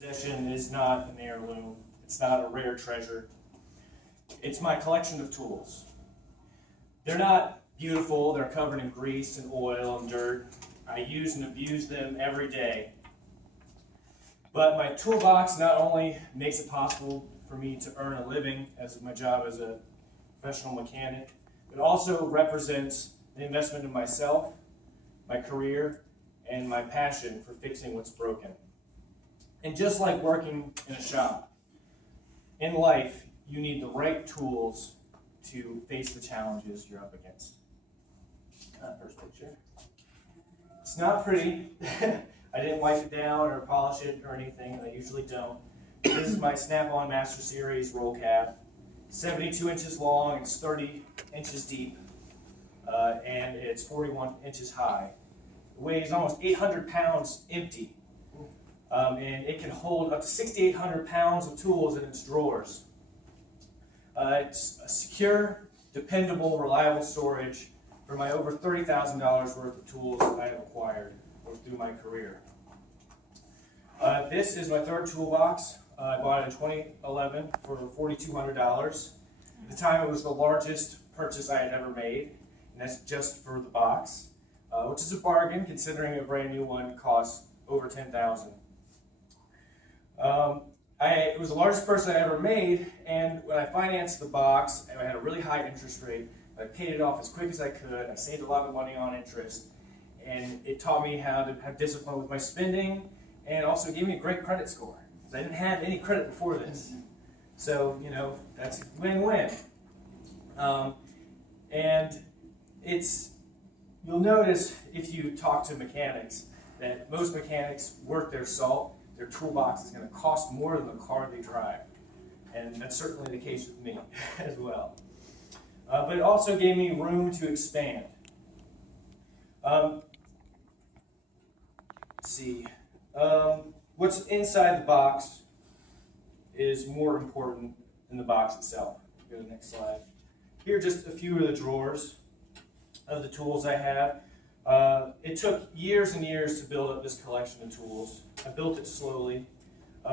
Possession is not an heirloom. It's not a rare treasure. It's my collection of tools. They're not beautiful. They're covered in grease and oil and dirt. I use and abuse them every day. But my toolbox not only makes it possible for me to earn a living as my job as a professional mechanic, it also represents the investment in myself, my career, and my passion for fixing what's broken. And just like working in a shop, in life, you need the right tools to face the challenges you're up against. First picture. It's not pretty. I didn't wipe it down or polish it or anything, and I usually don't. This is my Snap-on Master Series roll cap. 72 inches long, it's 30 inches deep, and it's 41 inches high. It weighs almost 800 pounds empty. And it can hold up to 6,800 pounds of tools in its drawers. It's a secure, dependable, reliable storage for my over $30,000 worth of tools that I have acquired through my career. This is my third toolbox. I bought it in 2011 for $4,200. At the time, it was the largest purchase I had ever made, and that's just for the box, which is a bargain considering a brand new one costs over $10,000. It was the largest purchase I ever made, and when I financed the box, I had a really high interest rate. I paid it off as quick as I could. I saved a lot of money on interest, and it taught me how to have discipline with my spending, and also gave me a great credit score. Because I didn't have any credit before this. So, that's win-win. And you'll notice if you talk to mechanics that most mechanics work their salt. Their toolbox is going to cost more than the car they drive. And that's certainly the case with me as well. But it also gave me room to expand. Let's see. What's inside the box is more important than the box itself. Go to the next slide. Here are just a few of the drawers of the tools I have. It took years and years to build up this collection of tools. I built it slowly.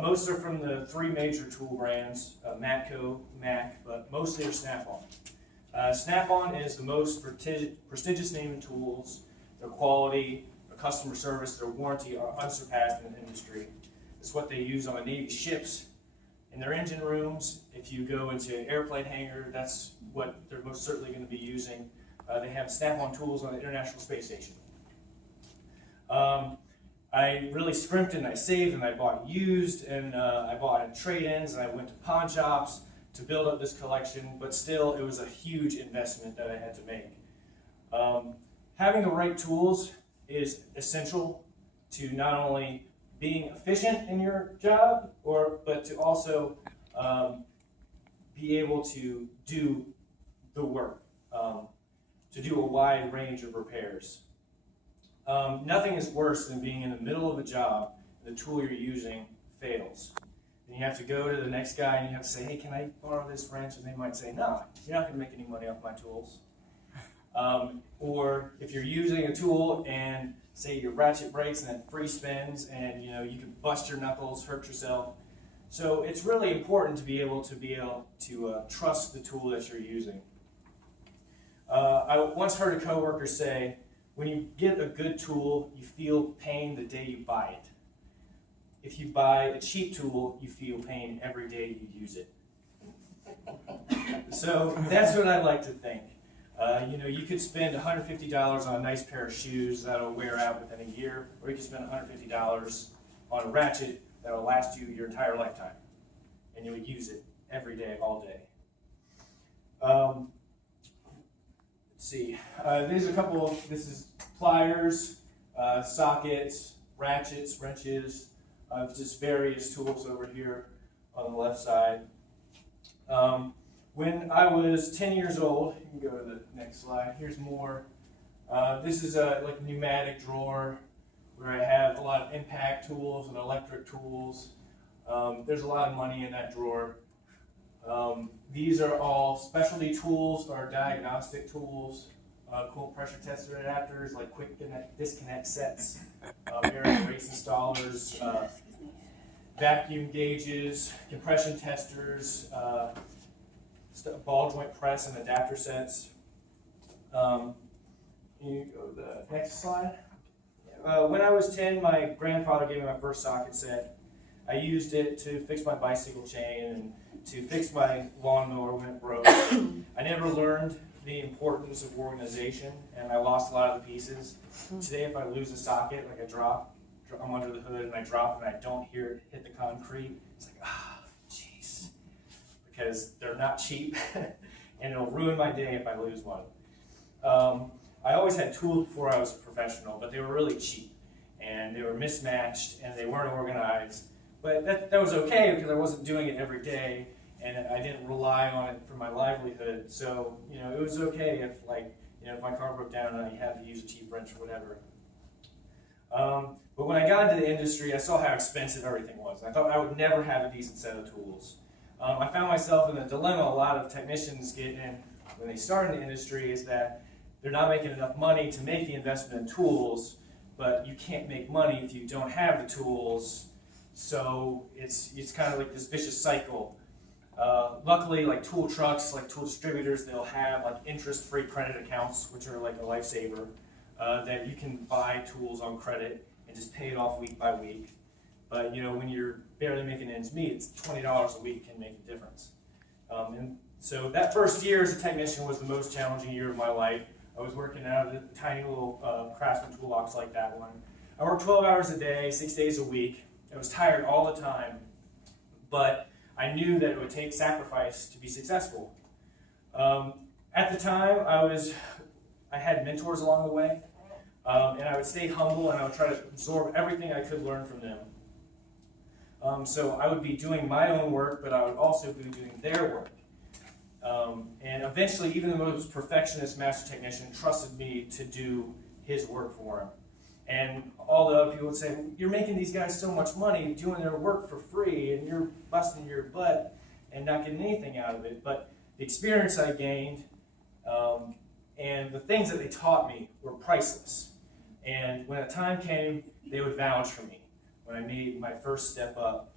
Most are from the three major tool brands, Matco, Mac, but mostly are Snap-on. Snap-on is the most prestigious name in tools. Their quality, their customer service, their warranty are unsurpassed in the industry. It's what they use on the Navy ships, in their engine rooms. If you go into an airplane hangar, that's what they're most certainly going to be using. They have Snap-on tools on the International Space Station. I really scrimped and I saved and I bought used and I bought trade-ins and I went to pawn shops to build up this collection, but still it was a huge investment that I had to make. Having the right tools is essential to not only being efficient in your job, but to also be able to do the work. To do a wide range of repairs. Nothing is worse than being in the middle of a job and the tool you're using fails. And you have to go to the next guy and you have to say, hey, can I borrow this wrench? And they might say, no, you're not going to make any money off my tools. Or if you're using a tool and say your ratchet breaks and it free spins and you can bust your knuckles, hurt yourself. So it's really important to be able to trust the tool that you're using. I once heard a coworker say, when you get a good tool, you feel pain the day you buy it. If you buy a cheap tool, you feel pain every day you use it. So that's what I like to think. You could spend $150 on a nice pair of shoes that'll wear out within a year, or you could spend $150 on a ratchet that'll last you your entire lifetime, and you'll use it every day, all day. Let's see, there's a couple, this is pliers, sockets, ratchets, wrenches, just various tools over here on the left side. When I was 10 years old, you can go to the next slide, here's more. This is like a pneumatic drawer where I have a lot of impact tools and electric tools. There's a lot of money in that drawer. These are all specialty tools or diagnostic tools, cold pressure tester adapters like quick disconnect sets, bearing race installers, vacuum gauges, compression testers, ball joint press and adapter sets. You go to the next slide. When I was 10, my grandfather gave me my first socket set. I used it to fix my bicycle chain and to fix my lawnmower when it broke. I never learned the importance of organization, and I lost a lot of the pieces. Today, if I lose a socket, like I'm under the hood and I drop and I don't hear it hit the concrete, it's like, jeez. Because they're not cheap, and it'll ruin my day if I lose one. I always had tools before I was a professional, but they were really cheap, and they were mismatched, and they weren't organized. But that was okay because I wasn't doing it every day, and I didn't rely on it for my livelihood. So, it was okay if, if my car broke down and I had to use a cheap wrench or whatever. But when I got into the industry, I saw how expensive everything was. I thought I would never have a decent set of tools. I found myself in a dilemma a lot of technicians get in when they start in the industry, is that they're not making enough money to make the investment in tools, but you can't make money if you don't have the tools. So it's kind of like this vicious cycle. Luckily, like tool trucks, like tool distributors, they'll have like interest-free credit accounts, which are like a lifesaver, that you can buy tools on credit and just pay it off week by week. But when you're barely making ends meet, it's $20 a week can make a difference. And so that first year as a technician was the most challenging year of my life. I was working out of a tiny little Craftsman toolbox like that one. I worked 12 hours a day, 6 days a week. I was tired all the time, but I knew that it would take sacrifice to be successful. At the time, I had mentors along the way, and I would stay humble and I would try to absorb everything I could learn from them. So I would be doing my own work, but I would also be doing their work. And eventually, even the most perfectionist master technician trusted me to do his work for him. And all the other people would say, you're making these guys so much money doing their work for free, and you're busting your butt and not getting anything out of it. But the experience I gained and the things that they taught me were priceless. And when a time came, they would vouch for me when I made my first step up.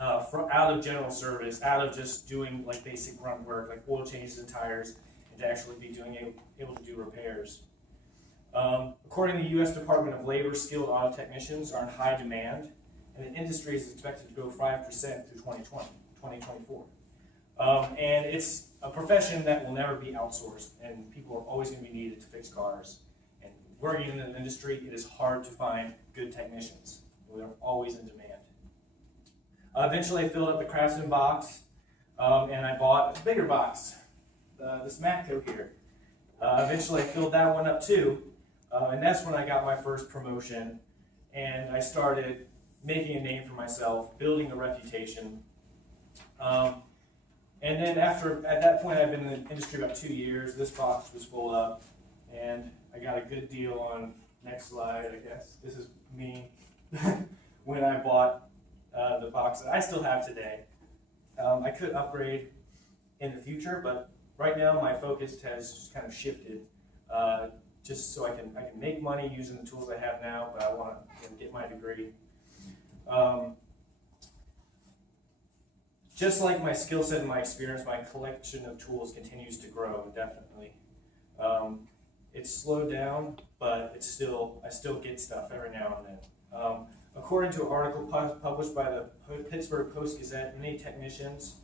Out of general service, out of just doing like basic grunt work, like oil changes and tires, and to actually be able to do repairs. According to the U.S. Department of Labor, skilled auto technicians are in high demand, and the industry is expected to grow 5% through 2024. And it's a profession that will never be outsourced, and people are always going to be needed to fix cars. And working in the industry, it is hard to find good technicians. They're always in demand. Eventually, I filled up the Craftsman box, and I bought a bigger box, this Matco here. Eventually, I filled that one up too, and that's when I got my first promotion, and I started making a name for myself, building a reputation. And then at that point, I've been in the industry about 2 years. This box was full up, and I got a good deal on, next slide, I guess. This is me when I bought the box that I still have today. I could upgrade in the future, but right now my focus has just kind of shifted, just so I can make money using the tools I have now, but I want to get my degree. Just like my skill set and my experience, my collection of tools continues to grow indefinitely. It's slowed down, but I still get stuff every now and then. According to an article published by the Pittsburgh Post-Gazette, many technicians,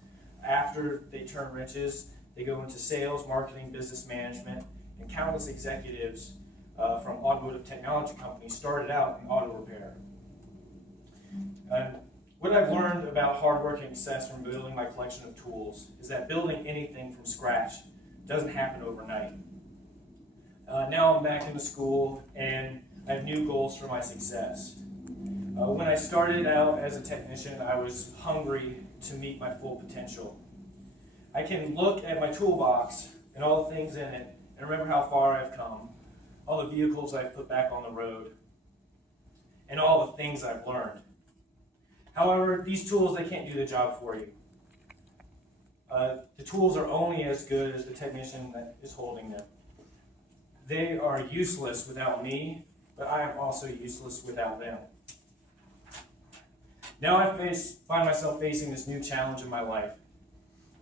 after they turn wrenches, they go into sales, marketing, business management, and countless executives from automotive technology companies started out in auto repair. And what I've learned about hard work and success from building my collection of tools is that building anything from scratch doesn't happen overnight. Now I'm back into school, and I have new goals for my success. When I started out as a technician, I was hungry to meet my full potential. I can look at my toolbox and all the things in it and remember how far I've come, all the vehicles I've put back on the road, and all the things I've learned. However, these tools, they can't do the job for you. The tools are only as good as the technician that is holding them. They are useless without me, but I am also useless without them. Now find myself facing this new challenge in my life.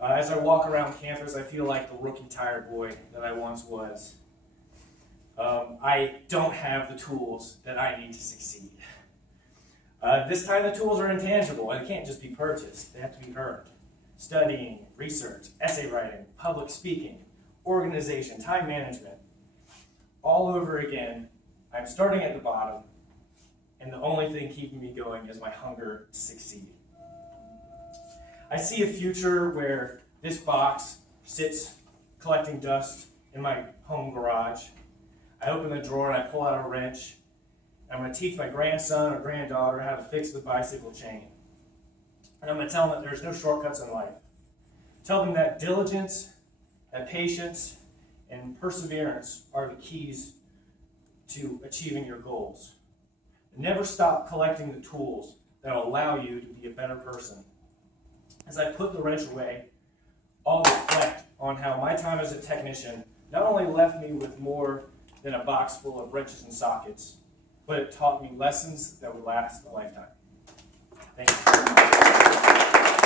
As I walk around campus, I feel like the rookie tire boy that I once was. I don't have the tools that I need to succeed. This time the tools are intangible. They can't just be purchased. They have to be earned. Studying, research, essay writing, public speaking, organization, time management. All over again, I'm starting at the bottom, and the only thing keeping me going is my hunger to succeed. I see a future where this box sits collecting dust in my home garage. I open the drawer and I pull out a wrench. I'm going to teach my grandson or granddaughter how to fix the bicycle chain. And I'm going to tell them that there's no shortcuts in life. Tell them that diligence, that patience, and perseverance are the keys to achieving your goals. Never stop collecting the tools that will allow you to be a better person. As I put the wrench away, I'll reflect on how my time as a technician not only left me with more than a box full of wrenches and sockets, but it taught me lessons that would last a lifetime. Thank you.